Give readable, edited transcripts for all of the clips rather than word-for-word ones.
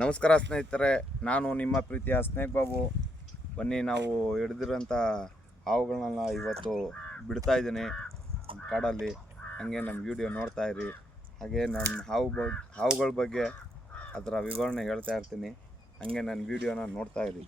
ನಮಸ್ಕಾರ ಸ್ನೇಹಿತರೆ, ನಾನು ನಿಮ್ಮ ಪ್ರೀತಿಯ ಸ್ನೇಕ್ ಬಾಬು. ಬನ್ನಿ, ನಾವು ಹಿಡಿದಿರೋಂಥ ಹಾವುಗಳನ್ನೆಲ್ಲ ಇವತ್ತು ಬಿಡ್ತಾ ಇದ್ದೀನಿ ನಮ್ಮ ಕಾಡಲ್ಲಿ. ಹಾಗೆ ನಮ್ಮ ವಿಡಿಯೋ ನೋಡ್ತಾ ಇರಿ. ಹಾಗೆ ನನ್ನ ಹಾವುಗಳ ಬಗ್ಗೆ ಅದರ ವಿವರಣೆ ಹೇಳ್ತಾ ಇರ್ತೀನಿ. ಹಾಗೆ ನನ್ನ ವಿಡಿಯೋನ ನೋಡ್ತಾ ಇರಿ.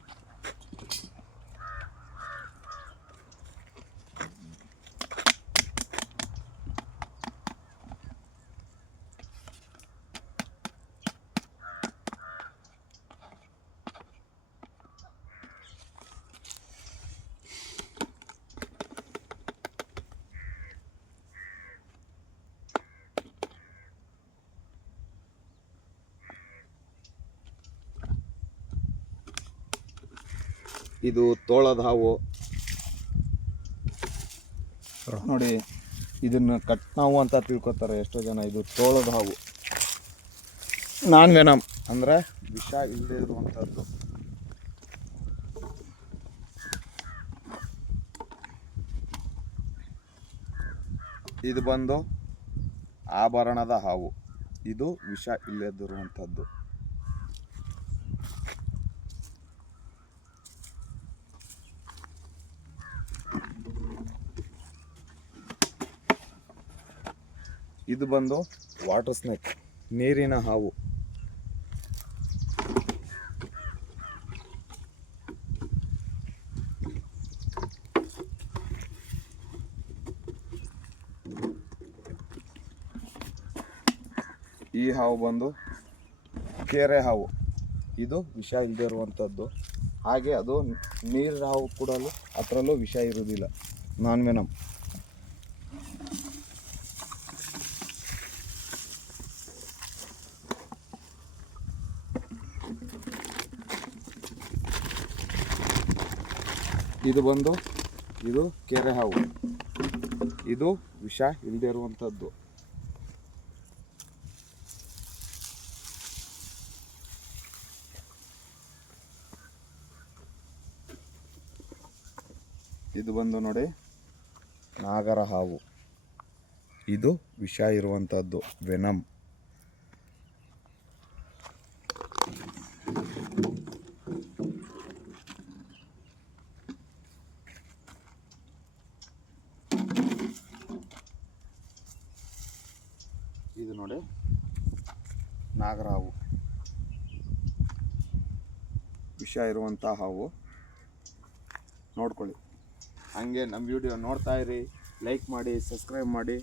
ಇದು ತೋಳದ ಹಾವು ನೋಡಿ. ಇದನ್ನು ಕಟ್ನಾವು ಅಂತ ತಿಳ್ಕೊತಾರೆ ಎಷ್ಟೋ ಜನ. ಇದು ತೋಳದ ಹಾವು, ನಾನ್ ವೆನಮ್ ಅಂದರೆ ವಿಷ ಇಲ್ಲದೆ ಇರುವಂಥದ್ದು. ಇದು ಬಂದು ಆಭರಣದ ಹಾವು. ಇದು ವಿಷ ಇಲ್ಲದಿರುವಂಥದ್ದು. ಇದು ಬಂದು ವಾಟರ್ ಸ್ನೇಕ್, ನೀರಿನ ಹಾವು. ಈ ಹಾವು ಬಂದು ಕೆರೆ ಹಾವು. ಇದು ವಿಷ ಇಲ್ಲದೆ ಇರುವಂಥದ್ದು. ಹಾಗೆ ಅದು ನೀರಿನ ಹಾವು ಕೂಡ ಅದರಲ್ಲೂ ವಿಷ ಇರುವುದಿಲ್ಲ, ನಾನ್ ವೆನಮ್. ಇದು ಬಂದು ಇದು ಕೆರೆ ಹಾವು. ಇದು ವಿಷ ಇಲ್ಲದೆ ಇರುವಂಥದ್ದು. ಇದು ಬಂದು ನೋಡಿ ನಾಗರ ಹಾವು. ಇದು ವಿಷ ಇರುವಂಥದ್ದು, ವೆನಮ್. ಇದು ನೋಡಿ ನಾಗರ ಹಾವು, ವಿಷ ಇರುವಂಥ ಹಾವು. ನೋಡ್ಕೊಳ್ಳಿ. ಹಾಗೆ ನಮ್ಮ ವಿಡಿಯೋ ನೋಡ್ತಾ ಇರಿ. ಲೈಕ್ ಮಾಡಿ, ಸಬ್ಸ್ಕ್ರೈಬ್ ಮಾಡಿ.